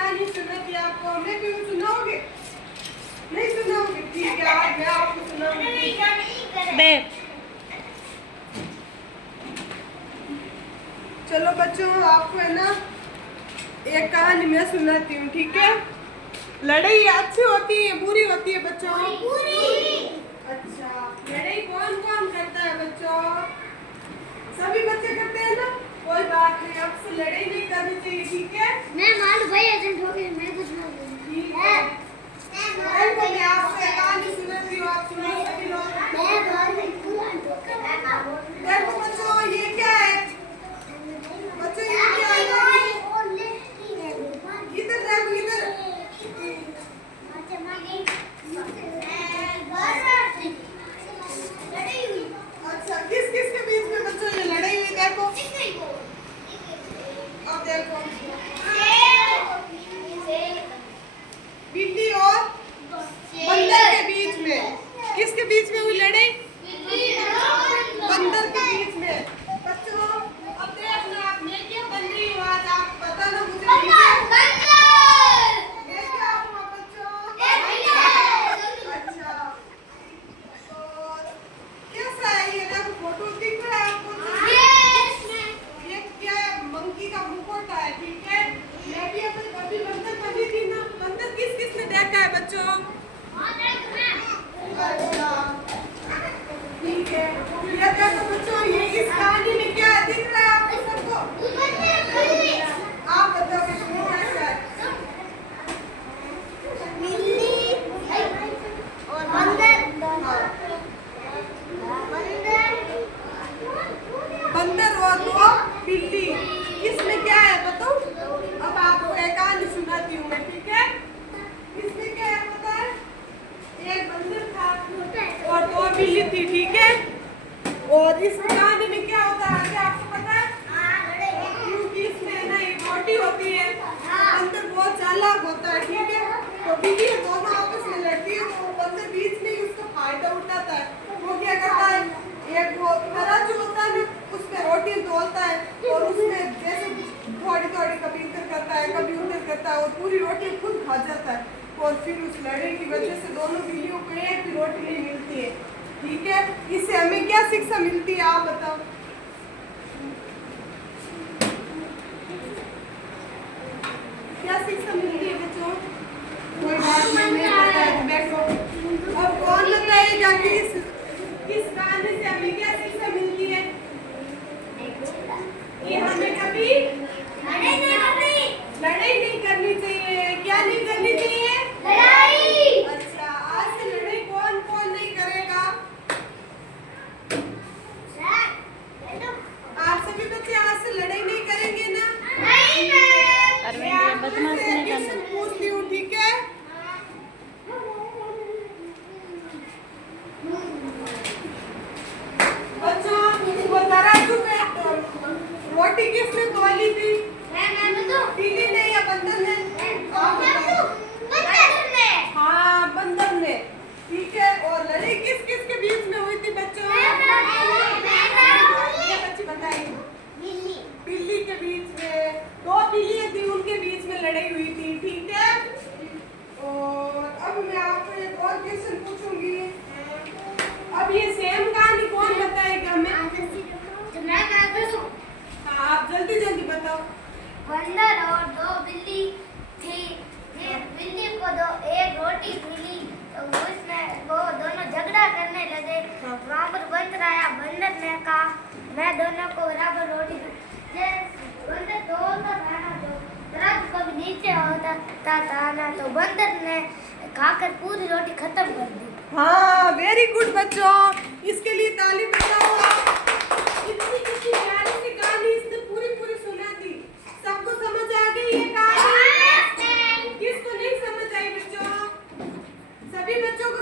कहानी सुनाती आपको, हमें भी सुनाओगे? नहीं सुनाओगे? ठीक है, आज मैं आपको सुनाऊंगी। चलो बच्चों, आपको है ना एक कहानी मैं सुनाती हूँ, ठीक है? लड़ाई अच्छी होती है बुरी होती है बच्चों? बुरी। अच्छा, लड़ाई कौन कौन करता है बच्चों? सभी बच्चे करते हैं ना? कोई बात नहीं, आपसे लड़ाई नहीं करनी चाहिए, ठीक है? मैं मालूम भाई एजेंट हो गए, मैं कुछ ना बोलूं। ठीक है। मैं आपसे कहानी सुनाती हूँ, आप सुनो सभी लोग। देखो बच्चों, ये क्या है? बच्चों ये क्या है? इधर देखो, इधर। अच्छा, किस किस के बीच में बच्चों ये लड़ाई हुई? देखो, अब देखो, बिल्ली और बंदर के बीच में। किसके बीच में हुई लड़ाई? बंदर के बीच में। बच्चों अब देखना, आप मैं क्या बन रही हूँ आज, आप बताना मुझे। मैं क्या हूँ बच्चों? अच्छा, तो कैसा है ये? देखो फोटो दिख रहा है आपको? ये क्या है? मंकी का मुखौटा है, ठीक है? मैं भी अभी बंदर बनी थी ना। बंदर किस किस ने देखा है बच्चों? अच्छा, ठीक है। ये देखो बच्चों, ये इस कहानी में क्या दिख रहा है आपको सबको? आप बताओ इसमें कैसा है? और बंदर बंदर और दो बिल्ली। इसमें क्या है बताओ? अब आपको एक कहानी सुनाती हूँ मैं, ठीक है? इसमें क्या है पता है? एक बंदर था और दो बिल्ली थी, ठीक है? और इस कहानी में क्या होता है आगे आपको पता है? क्योंकि इसमें ना एक रोटी होती है, बंदर बहुत चालाक होता है, ठीक है? तो बिल्ली दोनों आपस में लड़ती है, तो बंदर बीच में ही उसका फायदा उठाता है। वो क्या करता है, एक वो तराजू होता है ना, उसमें रोटी तोलता है और उसमें जैसे थोड़ी थोड़ी कभी इधर करता है कभी उधर करता है और पूरी रोटी खुद खा जाता है। और फिर उस लड़ाई की वजह से दोनों बिल्लियों को एक भी रोटी नहीं मिलती है, ठीक है? इससे हमें क्या शिक्षा मिलती है आप बताओ? क्या शिक्षा मिलती है बच्चों? कोई बात नहीं पता है, बैठो। अब कौन बताएगा कि किस कहानी से हमें क्या शिक्षा मिलती है? कि हमें कभी लड़ाई नहीं करनी चाहिए। क्या नहीं करनी चाहिए? लड़ाई। अच्छा, आज से लड़ाई कौन कौन नहीं करेगा? आप सभी बच्चे आज से लड़ाई नहीं करेंगे ना? मैं आपसे क्वेश्चन पूछती हूँ, ठीक है? बच्चों, वो तराजू पे रोटी किसने तोली थी? बिल्ली ने या बंदर ने? हाँ, बंदर ने, ठीक है? और लड़ाई किस किस के बीच में हुई थी बच्चों? ये बच्ची बताइए। बिल्ली के बीच में, दो बिल्लियां थी, उनके बीच में लड़ाई हुई थी, ठीक है? और अब मैं आपको एक और क्वेश्चन पूछूंगी। अब ये सेम कहानी कौन बताएगा हमें? हाँ, आप जल्दी जल्दी बताओ। बंदर और दो बिल्ली थी। बिल्ली को एक रोटी मिली तो वो दोनों झगड़ा करने लगे। वहाँ पर बंदर आया। बंदर ने कहा मैं दोनों को बराबर रोटी दूं। बंदर तोड़ता था ना, तो तराजू कभी नीचे होता था ना, तो बंदर ने खाकर पूरी रोटी खत्म कर दी। हाँ, वेरी गुड बच्चों, इसके लिए ताली बजाओ आप। इतनी कितनी प्यारी सी कहानी इसने पूरी पूरी सुना दी। सबको समझ आ गई ये कहानी? किसको नहीं समझ आई बच्चों? सभी बच्चों को